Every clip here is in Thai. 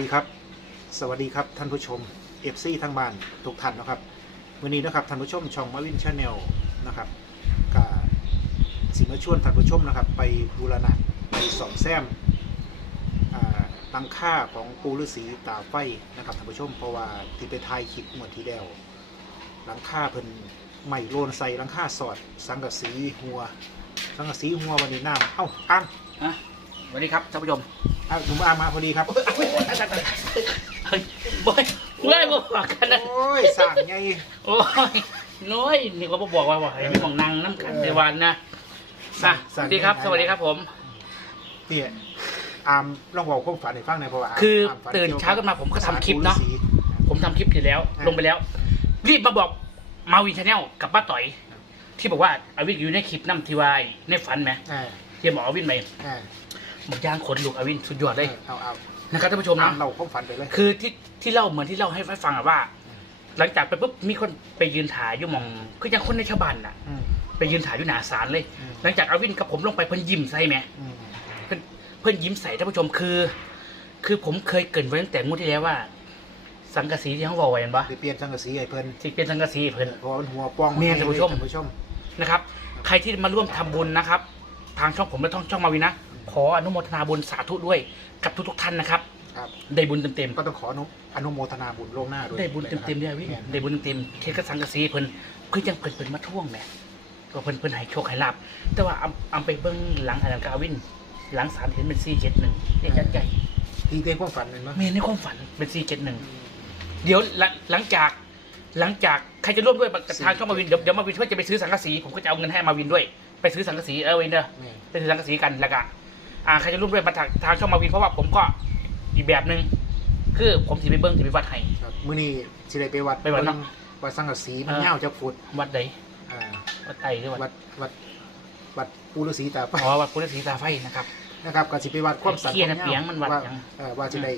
สวัสดีครับ สวัสดีครับท่านผู้ชมเอฟซีทั้งบ้านทุกท่านนะครับวันนี้นะครับท่านผู้ชมช่องมาวินชาแนลนะครับก็สิมาชวนท่านผู้ชมนะครับ ไปบูรณะไปสอมแซมอ่าหลังค่าของปูฤาษีตาไฟนะครับท่านผู้ชมเพราะว่าที่ไปถ่ายคลิปเมื่อที่แล้วหลังค่าเพิ่นใหม่โลนใส่หลังค่าสอด สังกะสีหัว สังกะสีหัววันนี้น้ำเอ้าอ่านอะสวัสดีครับท่านผู้ชม อะผมอามาพอดีครับเฮ้ยบ่อยเมื่อยบ่บอกกันนะ โอ้ยสั่งไงโอ้ยน้อยนี่ก็บ่บอกว่าว่าให้ม่มองนางน้ำกันในวันนะอะสวัสดีครับ สวัสดีครับผมเนี่ยอามลองบอกความฝันให้ฟังหน่อยเพราะว่าคือมฝัตื่นเช้าขึ้นมาผมก็ทำคลิปเนาะ สปูสี ผมทำคลิปที่แล้ว ลงไปแล้ว รีบมาบอกมาวินชาแนลกับป้าต่อย ที่บอกว่าอาวินอยู่ในคลิปน้ำทีวายในฝันไหมอ่าที่บอกอาวินไป อ่า บอกย่างขนลุกอาวินสุดยอดเลยเอาเอานะครับท่านผู้ชมตานะมเราความฝันไปเลย คือที่ที่เล่าเหมือนที่เล่าให้ฟังอะว่าอืมหลังจากไปปุ๊บมีคนไปยืนถ่ายอยู่หมอง คือยังคนในชาวบ้านน่ะอืมไปยืนถ่ายอยู่หนาศาลเลยอืมหลังจากอาวินกับผมลงไปเพิ่นยิ้มใส่ไหมอืมเพิ่นเพิ่นยิ้มใส่ท่านผู้ชมคือ คือผมเคยเกรินไว้ตั้งแต่งวดที่แล้วว่า สังกะสีที่เขาบอกไว้เห็นปะไปเปลี่ยนสังกะสีให้เพิ่นที่เป็นสังกะสีเพิ่นเพราะว่ามันหัวป้องแม่นท่านผู้ชมท่านผู้ชมนะครับ ใครที่มาร่วมทำบุญนะครับ ทางช่องผมและช่องช่องมาวินนะ ขออนุโมทนาบุญสาธุด้วยกับทุกๆท่านนะครับครับได้บุญเต็มๆก็ต้องขออนุอนุโมทนาบุญล่วงหน้าด้วยได้บุญเต็มๆเนี่ยวิแม่นได้บุญเต็มๆเทศกสังกะสีเพิ่นเพิ่นยังเพิ่นเพิ่นมาท่วงแหมก็เพิ่นเพิ่นให้โชคให้ลาบแต่ว่าอำอำไปเบิ่งหลังอันนั้นก็อาวิน หลังสารเห็นเป็น471เลขยัดใหญ่ที่เป็นความฝันเห็นไหมแม่ในความฝันเป็น471 เดี๋ยวหลังหลังจากหลังจากใครจะร่วมด้วยกับทางช่องมาวินเดี๋ยวเดี๋ยวมาวินช่วยจะไปซื้อสังกะสีผมก็จะเอาเงินให้มาวินด้วย ไปซื้อสังกะสีเออวินเด้อแม่นไปซื้อสังกะสีกันแล้วก็ อ่าใครจะร่วมด้วยมาทางทางช่องมาวินเพราะว่าผมก็อีกแบบหนึงคือผมสิไปเบิ่งสิไปวัดให้ ครับมื้อนี้สิได้ไปวัดไปวัดเนาะวัดสังกะสีมันเออ ยาวจะฟุตวัดใดอ่าวัดไตหรือวัดวัดวัดวัดปูฤาษีตาไฟอ๋อวัดพุทธศรีตาไฟนะครับ นะครับก็สิไปวัดความสันเขี้ยนะเปียงมันวัดว่าหยัง เอ่อว่าจะได้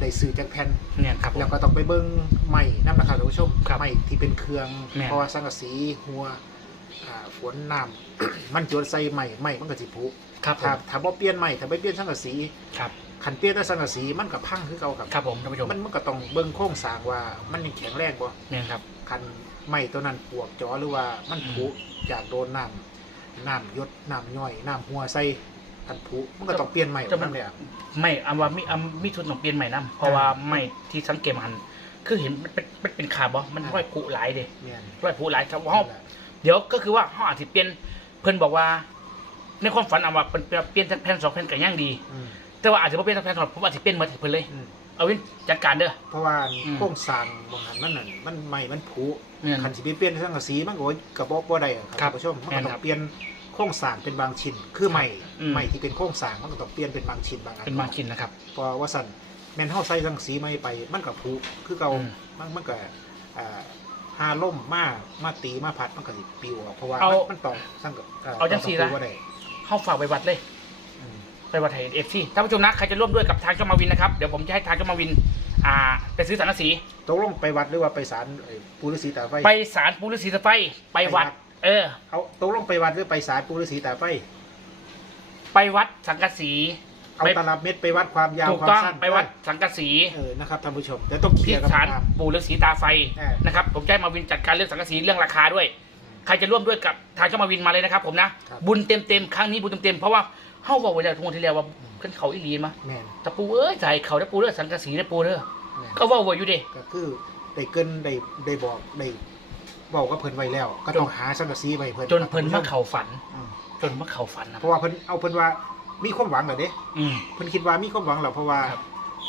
ได้ซื้อจากแผ่น เนี่ยครับผม แล้วก็ต้องไปเบิ้งใหม่น้ำนะครับท่านผู้ชมครับใหม่ที่เป็นเครื่องแม่น เพราะว่าสังกะสีหัวอ่าฝนน้ำ มันจวนใส่ใหม่ใหม่มันก็สิผุ ครับผถ้ามถ้าบ่เปลี่ยนใหม่ถ้าไม่เปลี่ยนสังกะสีครับคันเปลี่ยนแต่สังกะสีมันก็พังคือเก่าครับครับผมท่านผู้ชมมันมันก็ต้องเบิ่งโครงสร้างว่ามันยังแข็งแรงบ่เนี่ยครับคันใหม่ตัวนั้นปวกจอหรือว่ามันผุจากโดนน้ำน้ำหยดน้ำย่อยน้ำหัวใส่กันผุมันก็ต้องเปลี่ยนใหม่จะมันนั่นแหละไม่อันว่ามีอันมีทุนของเปลี่ยนใหม่นะเพราะว่าไม่ที่สังเกตมันคือเห็นมันเป็นมันเป็นขาบอมันร้อยผุหลายเด้เนี่ยร้อยผุหลายครับห้องเดี๋ยวก็คือว่าห้องอาจจะเปลี่ยนเพิ่นบอกว่า ในความฝันเอาว่าเพิ่นเปลี่ยนแผ่นสองแผ่นกันย่างดี อืมแต่ว่าอาจจะไม่เปลี่ยนแผ่นสองผมอาจจะเปลี่ยนหมดให้เพิ่นเลย อืมเอาวินจัดการเด้อ เพราะว่าอืมโครงสร้างบางหันมันนั่นมันใหม่มันผุเนี่ยคันสิไปเปลี่ยนสังกะสีมันก็กระบอกบ่ได้อะคครัรับบท่านผู้ชมมันก็ต้อแม่นครังบเปลี่ยนโครงสร้างเป็นบางชิ้น คือใหม่อืม ใหม่ที่เป็นโครงสร้างมันก็ต้องเปลี่ยนเป็นบางชิ้นบางอัน เป็นมาคินนะครับเพราะว่าสั่นแม่นเฮาใส่สังกะสีใหม่ไป มันก็ผุคือเก่าอืมมันมันก็อ่าหาล่มมามาตีมาพัดมันก็สิปลิวออกเพราะว่าเอามันมันต้องสังกะเอาจังสิต้นะปลูกบ่ได้ เข้าฝากไปวัดเลยอืมไปวัดไทยเอฟซีท่านผู้ชมนะใครจะร่วมด้วยกับทางเจ้ามาวินนะครับเดี๋ยวผมจะให้ทางเจ้ามาวิน อ่า ไปซื้อสังกะสีตกลงไปวัดหรือว่าไปศาลไอ้ปู่ฤาษีตาไฟ ไปศาลปูฤาษีตะไฟไปวัด ไปวัด เออ เอาตกลงไปวัดหรือไปศาลปู่ฤาษีตาไฟ ไปวัดสังกะสี เอาไป ตลับเม็ดไปวัดความยาวถูกความต้องสั้นไปวัดสังกะสี เออนะครับท่านผู้ชมเดี๋ยวต้องเคลีที่ยร์กันศาลตาม ปู่ฤาษีตาไฟเออ นะครับ ผมจะให้มาวินจัดการเรื่องสังกะสีเรื่องราคาด้วย ใครจะร่วมด้วยกับทางเจ้ามาวินมาเลยนะครับผมนะครับ บุญเต็มเต็มๆครั้งนี้บุญเต็มเต็มๆเพราะว่าเฮาบอกไว้แล้วทุกคนที่แล้วว่าเพิ่นเขาอีหลีมาแม่นตะปูเอ้ยใจเขาตะปูเด้อสังกะสีตะปูเด้อแม่นก็เว่าไว้อยู่เด้ ก็คือได้เกินได้ได้บอกได้บอกกับเพิ่นไว้แล้ว ก็ต้องหาสังกะสีไว้เพิ่นจนเพิ่นมาเข่าฝัน อืมจนมาเข่าฝันนะเพราะว่าเพิ่นเอาเพิ่นว่ามีความหวังแล้วเด้ อืม เพิ่นคิดว่ามีความหวังแล้วเพราะว่าครับ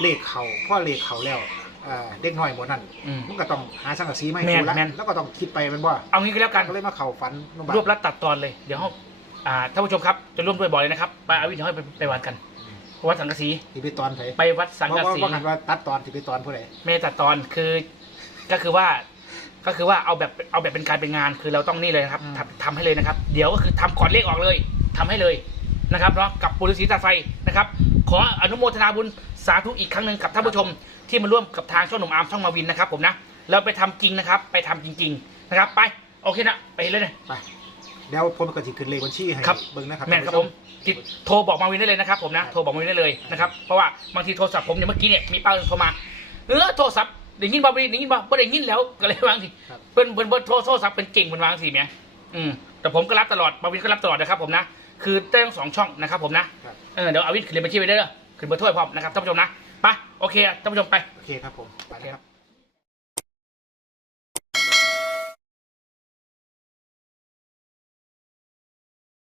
เลขเขาพ่อเลขเขาแล้ว อ่าเด็กน้อยหมดนั่นอืม มันก็ต้องหาสังกะสีมาให้แม่นดูละแม่น แล้วก็ต้องคิดไปแมันว่าเอางี้ก็แล้วกัน ก็เลยมาเข้าฝันน้องบัตรวบรัดตัดตอนเลย เดี๋ยวเขาอ่าท่านผู้ชมครับ จะร่วมด้วยบอกเลยนะครับไปเอาวินเขาไปไปวัดกัน วัดสังกะสี ที่ไปตอนไผไปวัดสังเพราะกะว่าสี ว่ากันว่าตัดตอนที่ไปตอนผู้ใดไม่ได้ตัดตอนคือก็คือว่าก็คือว่าเอาแบบเอาแบบเป็นการเป็นงานคือเราต้องนี่เลยนะครับทำทำให้เลยนะครับ เดี๋ยวก็คือทำก่อนเลขออกเลยทำให้เลยนะครับเนาะกับปุริสีตาไฟนะครับ ขออนุโมทนาบุญสาธุอีกครั้งหนึ่งกับท่านผู้ชมที่มาร่วมกับทางช่องหนุ่มอาร์มช่องมาวินนะครับผมนะเราไปทำจริงนะครับ ไปทำจริง ๆนะครับ ไปโอเคนะไปเลยนะ ไปเดี๋ยวผมก็จะขึ้นเลขบัญชีให้ครับ เบิ่งนะครับแม่นครับผมติดโทรบอกมาวินได้เลยนะครับผมนะโทรบอกมาวินได้เลยนะครับเพราะว่าบางทีโทรศัพท์ผมเนี่ยเมื่อกี้เนี่ยมีป้าโทรมาเออโทรศัพท์ได้ยินบ่ได้ยินบ่บ่ได้ยินแล้วก็เลยวางสิครับเพิ่นเพิ่นเพิ่นโทรโทรศัพท์เป็นเก่งเพิ่นวางสิแหมอืมแต่ผมก็รับตลอดมาวินก็รับตลอดนะครับผมนะ คือได้ทั้งสองช่องนะครับผมนะ ครับ เออเดี๋ยวเอาวินขึ้นเลขบัญชีไว้เด้อขึ้นเบอร์โทรให้พร้อมนะครับท่านผู้ชมนะไปโอเคท่านผู้ชมไป โอเคครับผม ไปนะครับ